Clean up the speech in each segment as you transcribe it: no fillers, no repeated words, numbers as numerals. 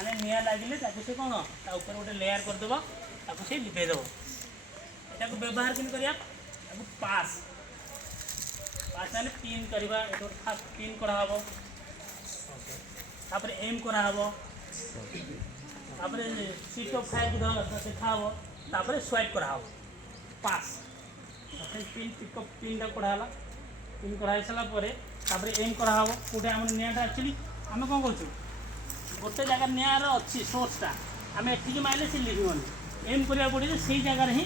माने निया लागिले ताकू से कोन ता ऊपर गोटे लेयर कर देबो ताकू से लिभे देबो एटा को व्यवहार किन करिया ताकू पास पास माने पिन करबा एतो फास्ट पिन करा हबो तापर एम करा हबो तापर सीट ऑफ 5 देखा हबो तापर स्वाइप करा हबो पास पिन पिकअप पिन दा करा हला पिन करा सला परे तापर एम करा हबो कोटे हमर नियाटा एक्चुअली हम कोन करछु गोटे जगह नियार अच्छी सोर्सटा आम एठिक मारे से लिखन एम करा पड़े से जगार ही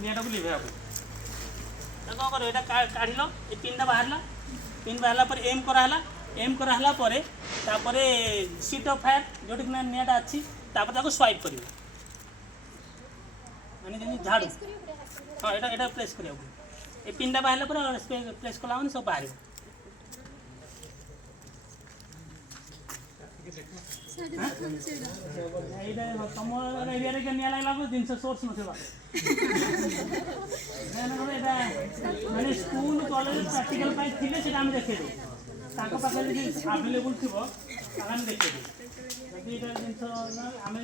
नियाटा को लिभा पड़े कौन कर यहाँ काढ़ ये पिन बाहर पर एम कराला एम कराला तापर सीट ऑफ फायर जो नियाटा अच्छी तापर स्वाइप कर माने झाड़ू हाँ यहाँ प्रेस करा ये पिन बाहर पर प्रेस कला सब बाहर तुम एरिया निया लगला जिन सोर्स ना मैंने स्कूल कॉलेज प्रैक्टिकल थे आम देखे पाखे आवेलेबल थी आम देखे जदि जिन आम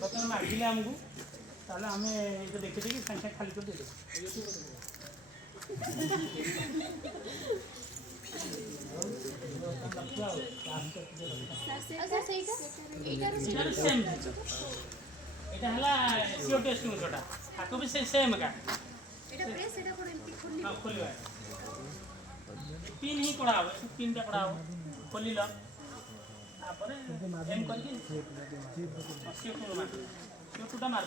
बर्तमान मागिले आमको ताले आम देखी देखी साइंस खाली कर दे पिन ही पड़ा पिन पड़ा खोल मार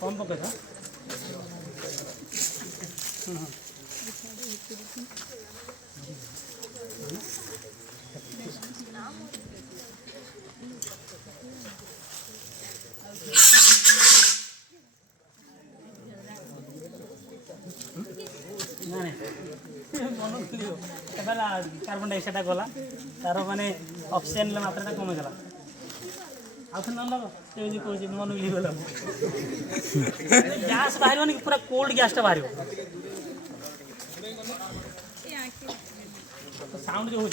कौन पके था कार्बन डाइऑक्साइड गला तार माने ऑक्सीजन मात्रा कमी गला आउथन न लग से कहूँ मन मिल गला गैस बाहर पूरा कोल्ड गैसटा बाहर साउंड जो हो